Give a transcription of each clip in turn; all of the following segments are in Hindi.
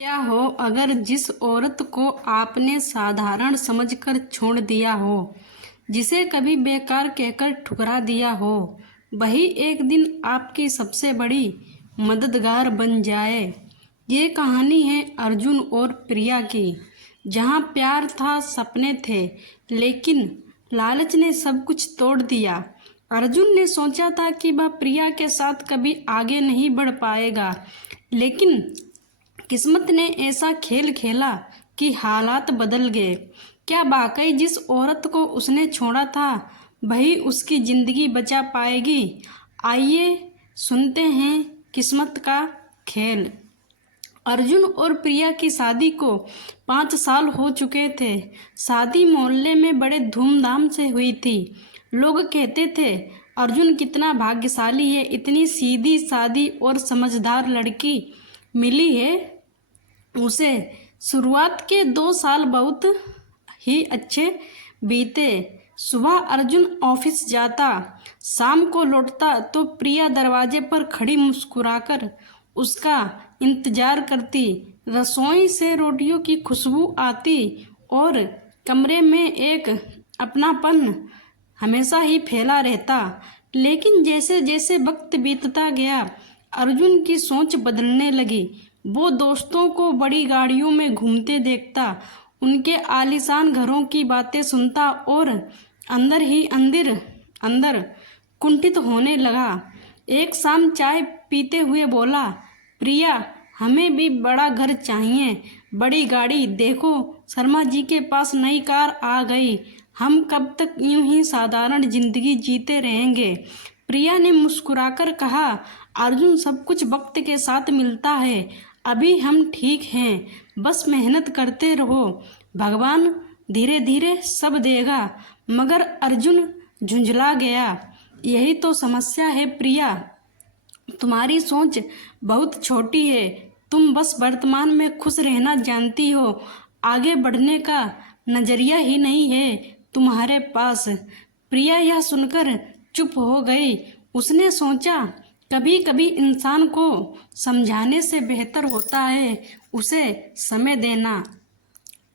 क्या हो अगर जिस औरत को आपने साधारण समझकर छोड़ दिया हो, जिसे कभी बेकार कहकर ठुकरा दिया हो, वही एक दिन आपकी सबसे बड़ी मददगार बन जाए। ये कहानी है अर्जुन और प्रिया की, जहाँ प्यार था, सपने थे, लेकिन लालच ने सब कुछ तोड़ दिया। अर्जुन ने सोचा था कि वह प्रिया के साथ कभी आगे नहीं बढ़ पाएगा, लेकिन किस्मत ने ऐसा खेल खेला कि हालात बदल गए। क्या वाकई जिस औरत को उसने छोड़ा था वही उसकी जिंदगी बचा पाएगी? आइए सुनते हैं किस्मत का खेल। अर्जुन और प्रिया की शादी को 5 साल हो चुके थे। शादी मोहल्ले में बड़े धूमधाम से हुई थी। लोग कहते थे अर्जुन कितना भाग्यशाली है, इतनी सीधी सादी और समझदार लड़की मिली है उसे। शुरुआत के 2 साल बहुत ही अच्छे बीते। सुबह अर्जुन ऑफिस जाता, शाम को लौटता तो प्रिया दरवाजे पर खड़ी मुस्कुराकर उसका इंतजार करती। रसोई से रोटियों की खुशबू आती और कमरे में एक अपनापन हमेशा ही फैला रहता। लेकिन जैसे जैसे वक्त बीतता गया, अर्जुन की सोच बदलने लगी। वो दोस्तों को बड़ी गाड़ियों में घूमते देखता, उनके आलीशान घरों की बातें सुनता और अंदर ही अंदर कुंठित होने लगा। एक शाम चाय पीते हुए बोला, प्रिया, हमें भी बड़ा घर चाहिए, बड़ी गाड़ी। देखो शर्मा जी के पास नई कार आ गई, हम कब तक यूं ही साधारण जिंदगी जीते रहेंगे? प्रिया ने मुस्कुराकर कहा, अर्जुन, सब कुछ वक्त के साथ मिलता है, अभी हम ठीक हैं, बस मेहनत करते रहो, भगवान धीरे धीरे सब देगा। मगर अर्जुन झुंझला गया। यही तो समस्या है प्रिया, तुम्हारी सोच बहुत छोटी है। तुम बस वर्तमान में खुश रहना जानती हो, आगे बढ़ने का नजरिया ही नहीं है तुम्हारे पास। प्रिया यह सुनकर चुप हो गई। उसने सोचा, कभी कभी इंसान को समझाने से बेहतर होता है उसे समय देना।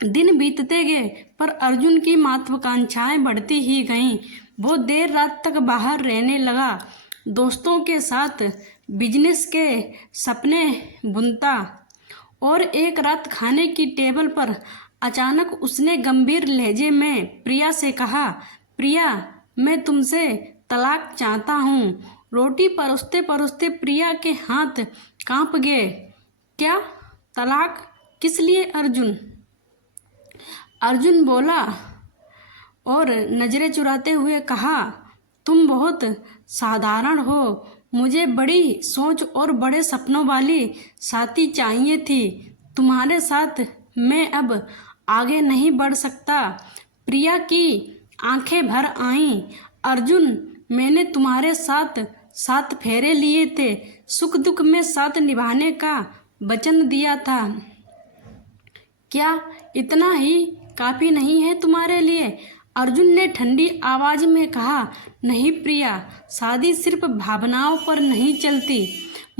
दिन बीतते गए पर अर्जुन की महत्वाकांक्षाएं बढ़ती ही गईं। वो देर रात तक बाहर रहने लगा, दोस्तों के साथ बिजनेस के सपने बुनता। और एक रात खाने की टेबल पर अचानक उसने गंभीर लहजे में प्रिया से कहा, प्रिया, मैं तुमसे तलाक चाहता हूँ। रोटी परोसते परोसते प्रिया के हाथ कांप गए। क्या? तलाक? किस लिए अर्जुन? अर्जुन बोला और नजरें चुराते हुए कहा, तुम बहुत साधारण हो, मुझे बड़ी सोच और बड़े सपनों वाली साथी चाहिए थी। तुम्हारे साथ मैं अब आगे नहीं बढ़ सकता। प्रिया की आंखें भर आईं। अर्जुन, मैंने तुम्हारे साथ 7 फेरे लिए थे, सुख दुख में साथ निभाने का वचन दिया था। क्या इतना ही काफी नहीं है तुम्हारे लिए? अर्जुन ने ठंडी आवाज में कहा, नहीं प्रिया, शादी सिर्फ भावनाओं पर नहीं चलती,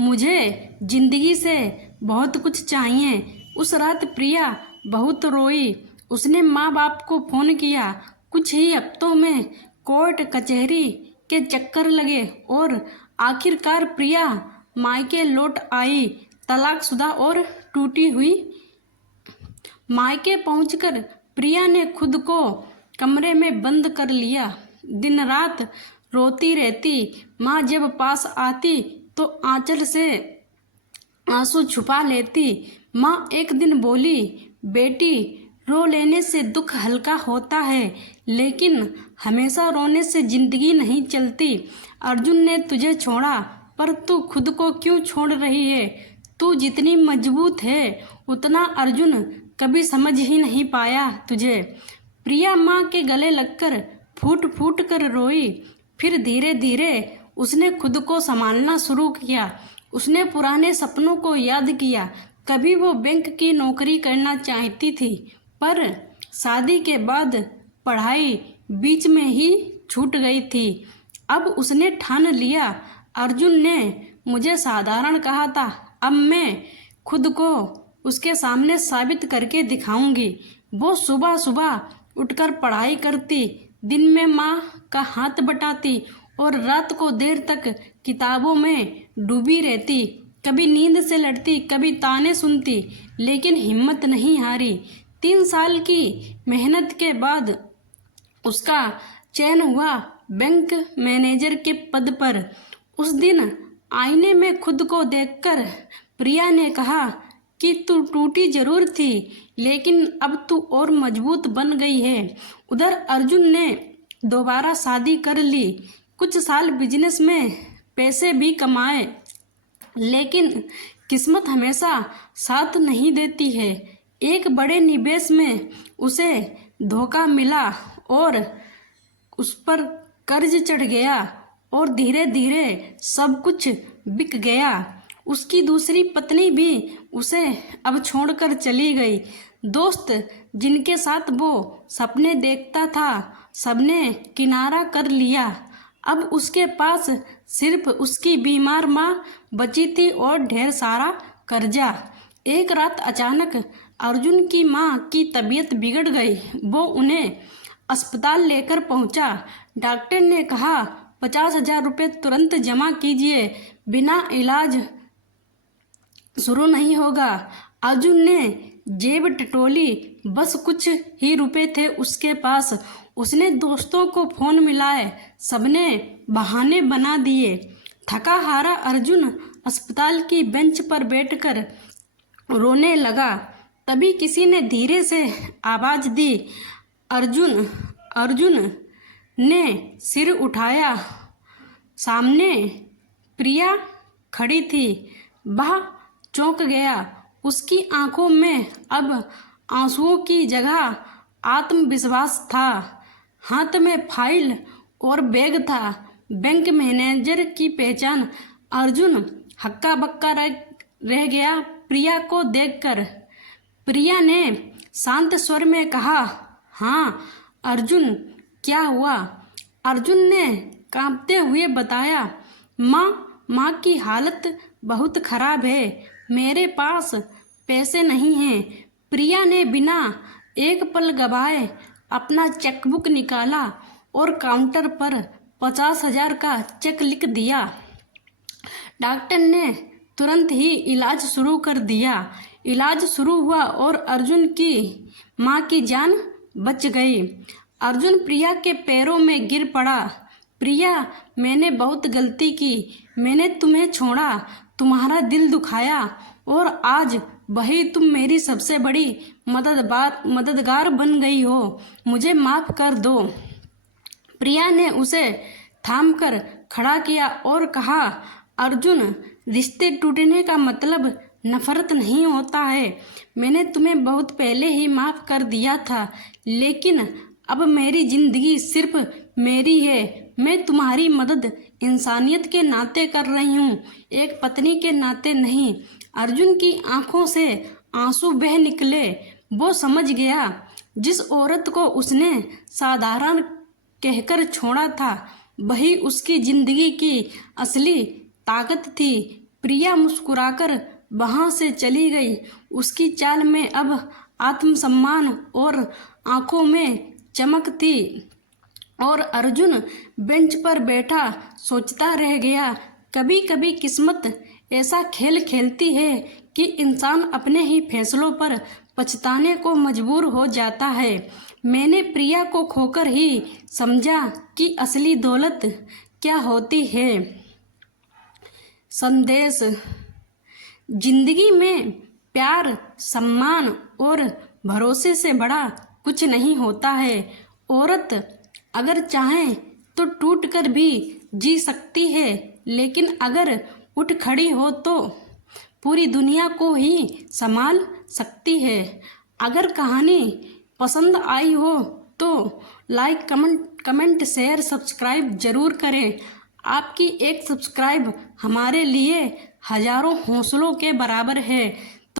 मुझे जिंदगी से बहुत कुछ चाहिए। उस रात प्रिया बहुत रोई। उसने माँ बाप को फोन किया। कुछ ही हफ्तों में कोर्ट कचहरी के चक्कर लगे और आखिरकार प्रिया मायके लौट आई, तलाकशुदा और टूटी हुई। मायके पहुंचकर प्रिया ने खुद को कमरे में बंद कर लिया। दिन रात रोती रहती। माँ जब पास आती तो आंचल से आंसू छुपा लेती। माँ एक दिन बोली, बेटी, रो लेने से दुख हल्का होता है, लेकिन हमेशा रोने से जिंदगी नहीं चलती। अर्जुन ने तुझे छोड़ा, पर तू खुद को क्यों छोड़ रही है? तू जितनी मजबूत है उतना अर्जुन कभी समझ ही नहीं पाया तुझे। प्रिया माँ के गले लगकर फूट फूट कर रोई। फिर धीरे धीरे उसने खुद को संभालना शुरू किया। उसने पुराने सपनों को याद किया। कभी वो बैंक की नौकरी करना चाहती थी, पर शादी के बाद पढ़ाई बीच में ही छूट गई थी। अब उसने ठान लिया, अर्जुन ने मुझे साधारण कहा था, अब मैं खुद को उसके सामने साबित करके दिखाऊंगी। वो सुबह सुबह उठकर पढ़ाई करती, दिन में माँ का हाथ बटाती और रात को देर तक किताबों में डूबी रहती। कभी नींद से लड़ती, कभी ताने सुनती, लेकिन हिम्मत नहीं हारी। 3 साल की मेहनत के बाद उसका चयन हुआ बैंक मैनेजर के पद पर। उस दिन आईने में खुद को देखकर प्रिया ने कहा कि तू टूटी जरूर थी, लेकिन अब तू और मजबूत बन गई है। उधर अर्जुन ने दोबारा शादी कर ली। कुछ साल बिजनेस में पैसे भी कमाए, लेकिन किस्मत हमेशा साथ नहीं देती है। एक बड़े निवेश में उसे धोखा मिला और उस पर कर्ज चढ़ गया और धीरे धीरे सब कुछ बिक गया। उसकी दूसरी पत्नी भी उसे अब छोड़कर चली गई। दोस्त जिनके साथ वो सपने देखता था, सबने किनारा कर लिया। अब उसके पास सिर्फ उसकी बीमार माँ बची थी और ढेर सारा कर्जा। एक रात अचानक अर्जुन की माँ की तबीयत बिगड़ गई। वो उन्हें अस्पताल लेकर पहुंचा। डॉक्टर ने कहा 50,000 रुपये तुरंत जमा कीजिए, बिना इलाज शुरू नहीं होगा। अर्जुन ने जेब टटोली, बस कुछ ही रुपए थे उसके पास। उसने दोस्तों को फोन मिलाए, सबने बहाने बना दिए। थका हारा अर्जुन अस्पताल की बेंच पर बैठकर रोने लगा। तभी किसी ने धीरे से आवाज दी, अर्जुन। अर्जुन ने सिर उठाया। सामने प्रिया खड़ी थी। वह चौंक गया। उसकी आंखों में अब आंसुओं की जगह आत्मविश्वास था। हाथ में फाइल और बैग था। बैंक मैनेजर की पहचान। अर्जुन हक्का बक्का रह गया प्रिया को देखकर। प्रिया ने शांत स्वर में कहा, हाँ अर्जुन, क्या हुआ? अर्जुन ने कांपते हुए बताया, माँ की हालत बहुत खराब है, मेरे पास पैसे नहीं हैं। प्रिया ने बिना एक पल गवाए अपना चेकबुक निकाला और काउंटर पर 50,000 का चेक लिख दिया। डॉक्टर ने तुरंत ही इलाज शुरू कर दिया। इलाज शुरू हुआ और अर्जुन की माँ की जान बच गई। अर्जुन प्रिया के पैरों में गिर पड़ा। प्रिया, मैंने बहुत गलती की। मैंने तुम्हें छोड़ा, तुम्हारा दिल दुखाया और आज वही तुम मेरी सबसे बड़ी मददगार बन गई हो। मुझे माफ़ कर दो। प्रिया ने उसे थामकर खड़ा किया और कहा, अर्जुन, रिश्ते टूटने का मतलब नफरत नहीं होता है। मैंने तुम्हें बहुत पहले ही माफ़ कर दिया था, लेकिन अब मेरी जिंदगी सिर्फ मेरी है। मैं तुम्हारी मदद इंसानियत के नाते कर रही हूँ, एक पत्नी के नाते नहीं। अर्जुन की आंखों से आंसू बह निकले। वो समझ गया, जिस औरत को उसने साधारण कहकर छोड़ा था, वही उसकी जिंदगी की असली ताकत थी। प्रिया मुस्कुराकर वहाँ से चली गई। उसकी चाल में अब आत्मसम्मान और आंखों में चमक थी। और अर्जुन बेंच पर बैठा सोचता रह गया, कभी कभी किस्मत ऐसा खेल खेलती है कि इंसान अपने ही फैसलों पर पछताने को मजबूर हो जाता है। मैंने प्रिया को खोकर ही समझा कि असली दौलत क्या होती है। संदेश, जिंदगी में प्यार, सम्मान और भरोसे से बड़ा कुछ नहीं होता है। औरत अगर चाहे तो टूट कर भी जी सकती है, लेकिन अगर उठ खड़ी हो तो पूरी दुनिया को ही संभाल सकती है। अगर कहानी पसंद आई हो तो लाइक, कमेंट, शेयर, सब्सक्राइब जरूर करें। आपकी एक सब्सक्राइब हमारे लिए हजारों हौसलों के बराबर है।